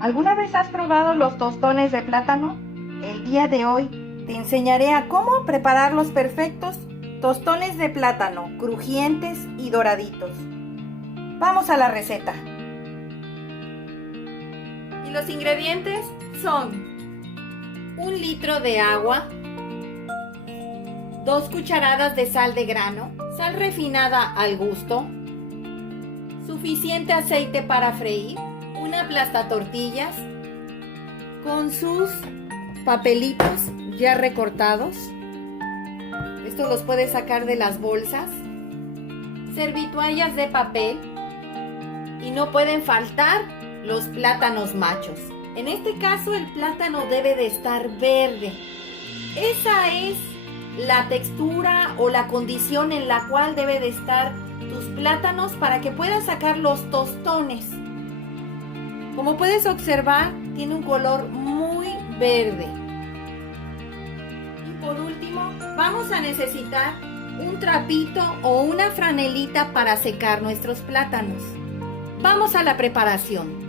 ¿Alguna vez has probado los tostones de plátano? El día de hoy te enseñaré a cómo preparar los perfectos tostones de plátano, crujientes y doraditos. Vamos a la receta. Y los ingredientes son 1 litro de agua, 2 cucharadas de sal de grano, sal refinada al gusto, suficiente aceite para freír, una aplastatortillas con sus papelitos ya recortados. Estos los puedes sacar de las bolsas, servitoallas de papel y no pueden faltar los plátanos machos. En este caso el plátano debe de estar verde. Esa es la textura o la condición en la cual debe de estar tus plátanos para que puedas sacar los tostones. Como puedes observar, tiene un color muy verde. Y por último, vamos a necesitar un trapito o una franelita para secar nuestros plátanos. Vamos a la preparación.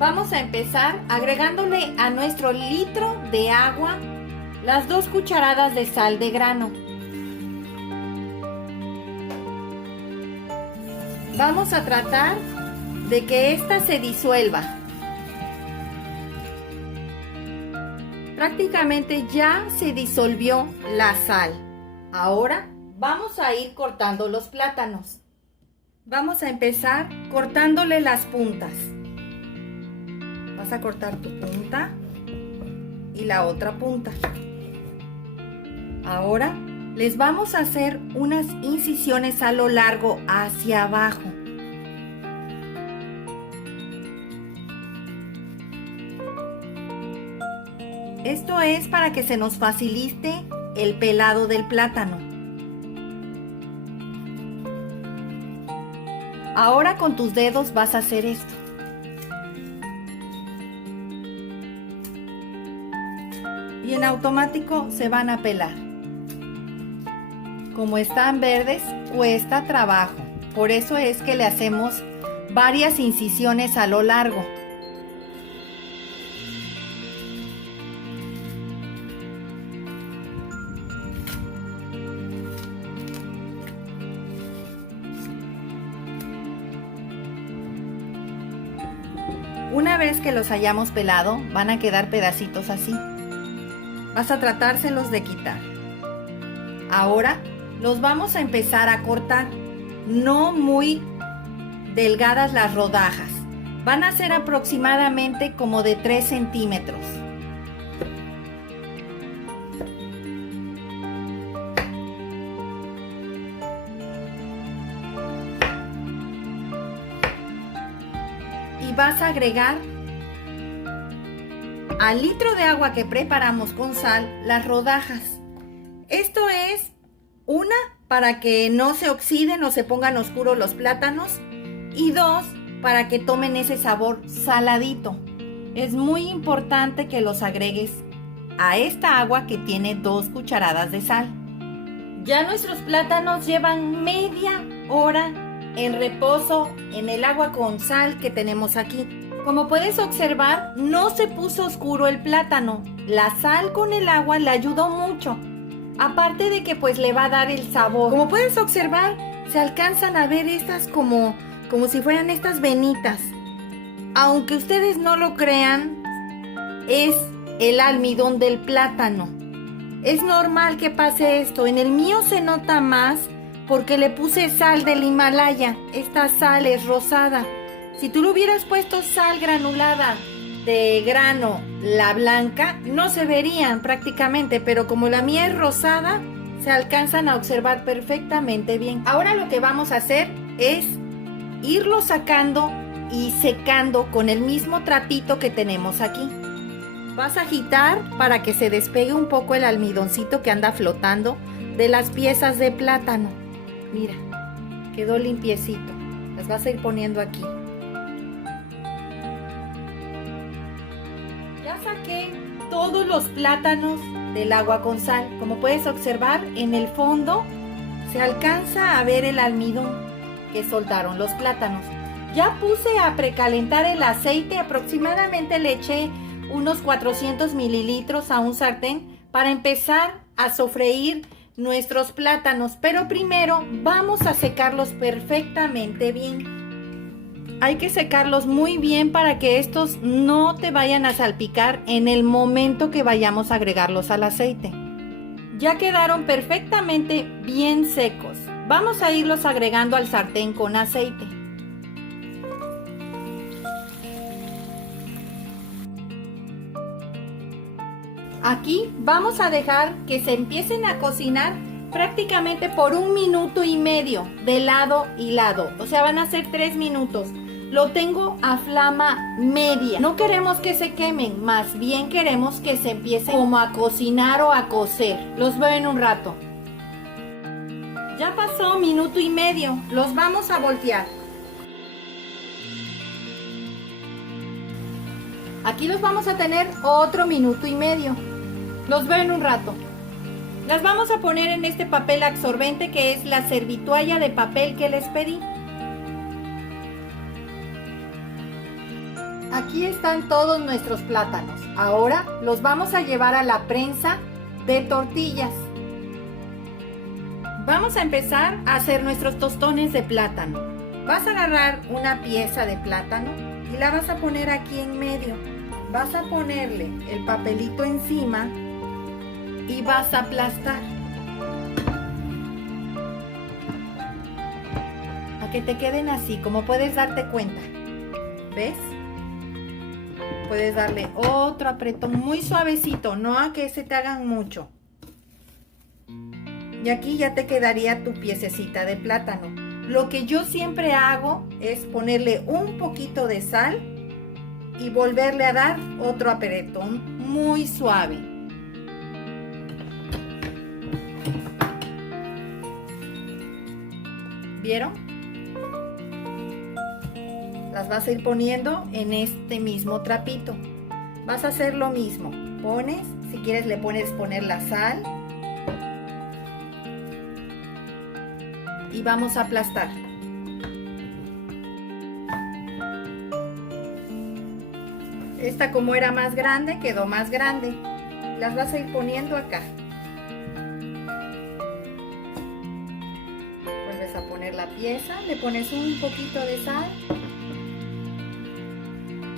Vamos a empezar agregándole a nuestro litro de agua las 2 cucharadas de sal de grano. Vamos a tratar de que ésta se disuelva. Prácticamente ya se disolvió la sal. Ahora vamos a ir cortando los plátanos. Vamos a empezar cortándole las puntas. Vas a cortar tu punta y la otra punta. Ahora les vamos a hacer unas incisiones a lo largo hacia abajo. Esto es para que se nos facilite el pelado del plátano. Ahora con tus dedos vas a hacer esto. Y en automático se van a pelar. Como están verdes, cuesta trabajo. Por eso es que le hacemos varias incisiones a lo largo. Una vez que los hayamos pelado, van a quedar pedacitos así. Vas a tratárselos de quitar. Ahora los vamos a empezar a cortar. No muy delgadas las rodajas. Van a ser aproximadamente como de 3 centímetros. Y vas a agregar al litro de agua que preparamos con sal las rodajas. Esto es una, para que no se oxiden o se pongan oscuros los plátanos, y 2, para que tomen ese sabor saladito. Es muy importante que los agregues a esta agua que tiene 2 cucharadas de sal. Ya nuestros plátanos llevan media hora en reposo en el agua con sal que tenemos aquí. Como puedes observar, no se puso oscuro el plátano. La sal con el agua le ayudó mucho. Aparte de que pues le va a dar el sabor. Como puedes observar, se alcanzan a ver estas como si fueran estas venitas. Aunque ustedes no lo crean, es el almidón del plátano. Es normal que pase esto. En el mío se nota más porque le puse sal del Himalaya. Esta sal es rosada. Si tú le hubieras puesto sal granulada de grano, la blanca, no se verían prácticamente, pero como la mía es rosada, se alcanzan a observar perfectamente bien. Ahora lo que vamos a hacer es irlo sacando y secando con el mismo trapito que tenemos aquí. Vas a agitar para que se despegue un poco el almidoncito que anda flotando de las piezas de plátano. Mira, quedó limpiecito. Las vas a ir poniendo aquí. Ya saqué todos los plátanos del agua con sal. Como puedes observar, en el fondo se alcanza a ver el almidón que soltaron los plátanos. Ya puse a precalentar el aceite, aproximadamente le eché unos 400 mililitros a un sartén para empezar a sofreír nuestros plátanos, pero primero vamos a secarlos perfectamente bien. Hay que secarlos muy bien para que estos no te vayan a salpicar en el momento que vayamos a agregarlos al aceite. Ya quedaron perfectamente bien secos. Vamos a irlos agregando al sartén con aceite. Aquí vamos a dejar que se empiecen a cocinar prácticamente por 1 minuto y medio de lado y lado. O sea, van a ser 3 minutos. Lo tengo a flama media. No queremos que se quemen, más bien queremos que se empiecen como a cocinar o a cocer. Los veo en un rato. Ya pasó 1 minuto y medio. Los vamos a voltear. Aquí los vamos a tener otro 1 minuto y medio. Los veo en un rato. Las vamos a poner en este papel absorbente que es la servitoalla de papel que les pedí. Aquí están todos nuestros plátanos. Ahora los vamos a llevar a la prensa de tortillas. Vamos a empezar a hacer nuestros tostones de plátano. Vas a agarrar una pieza de plátano y la vas a poner aquí en medio. Vas a ponerle el papelito encima y vas a aplastar a que te queden así, como puedes darte cuenta. ¿Ves? Puedes darle otro apretón muy suavecito, no a que se te hagan mucho. Y aquí ya te quedaría tu piececita de plátano. Lo que yo siempre hago es ponerle un poquito de sal y volverle a dar otro apretón muy suave. ¿Vieron? Las vas a ir poniendo en este mismo trapito. Vas a hacer lo mismo. Pones, si quieres le puedes poner la sal. Y vamos a aplastar. Esta, como era más grande, quedó más grande. Las vas a ir poniendo acá. Vuelves a poner la pieza, le pones un poquito de sal.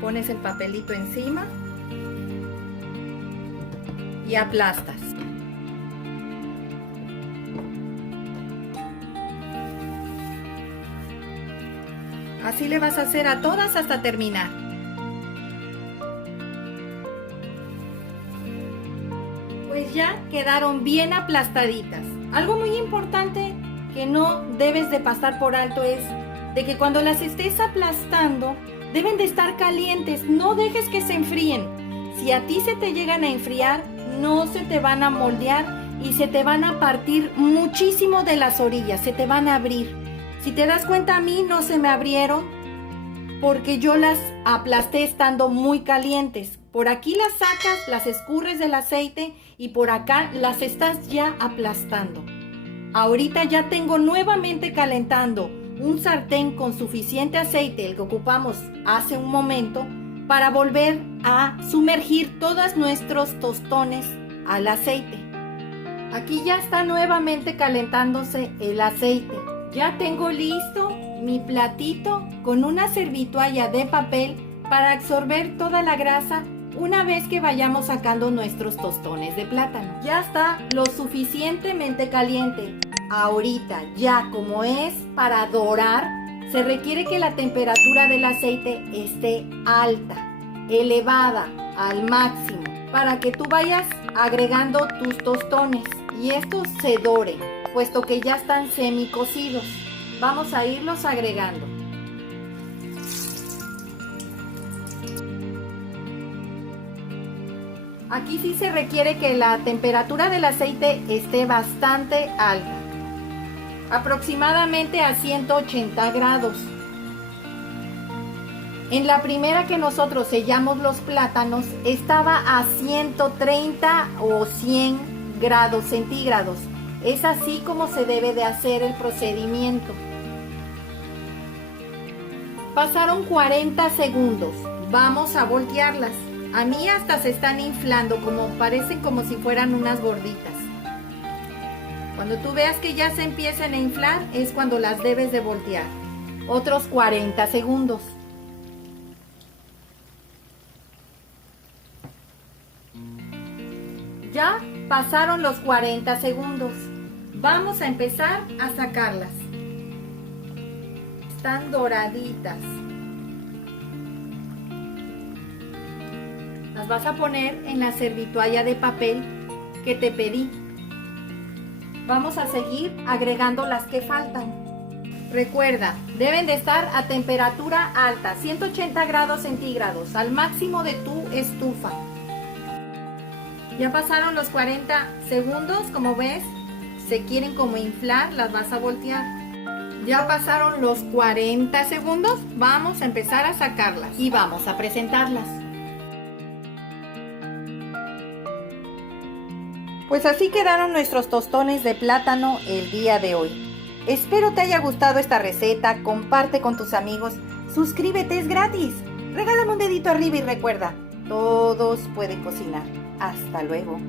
Pones el papelito encima y aplastas. Así le vas a hacer a todas hasta terminar. Pues ya quedaron bien aplastaditas. Algo muy importante que no debes de pasar por alto es de que cuando las estés aplastando deben de estar calientes, no dejes que se enfríen. Si a ti se te llegan a enfriar, no se te van a moldear y se te van a partir muchísimo de las orillas, se te van a abrir. Si te das cuenta, a mí no se me abrieron porque yo las aplasté estando muy calientes. Por aquí las sacas, las escurres del aceite y por acá las estás ya aplastando. Ahorita ya tengo nuevamente calentando un sartén con suficiente aceite, el que ocupamos hace un momento, para volver a sumergir todos nuestros tostones al aceite. Aquí ya está nuevamente calentándose el aceite. Ya tengo listo mi platito con una servitoalla de papel para absorber toda la grasa una vez que vayamos sacando nuestros tostones de plátano. Ya está lo suficientemente caliente. Ahorita, ya como es para dorar, se requiere que la temperatura del aceite esté alta, elevada al máximo, para que tú vayas agregando tus tostones y estos se doren, puesto que ya están semicocidos. Vamos a irlos agregando. Aquí sí se requiere que la temperatura del aceite esté bastante alta, aproximadamente a 180 grados. En la primera que nosotros sellamos los plátanos estaba a 130 o 100 grados centígrados. Es así como se debe de hacer el procedimiento. Pasaron 40 segundos. Vamos a voltearlas. A mí hasta se están inflando, parecen como si fueran unas gorditas. Cuando tú veas que ya se empiezan a inflar, es cuando las debes de voltear. Otros 40 segundos. Ya pasaron los 40 segundos. Vamos a empezar a sacarlas. Están doraditas. Las vas a poner en la servitoalla de papel que te pedí. Vamos a seguir agregando las que faltan. Recuerda, deben de estar a temperatura alta, 180 grados centígrados, al máximo de tu estufa. Ya pasaron los 40 segundos, como ves, se quieren como inflar, las vas a voltear. Ya pasaron los 40 segundos, vamos a empezar a sacarlas y vamos a presentarlas. Pues así quedaron nuestros tostones de plátano el día de hoy. Espero te haya gustado esta receta, comparte con tus amigos, suscríbete, es gratis. Regálame un dedito arriba y recuerda, todos pueden cocinar. Hasta luego.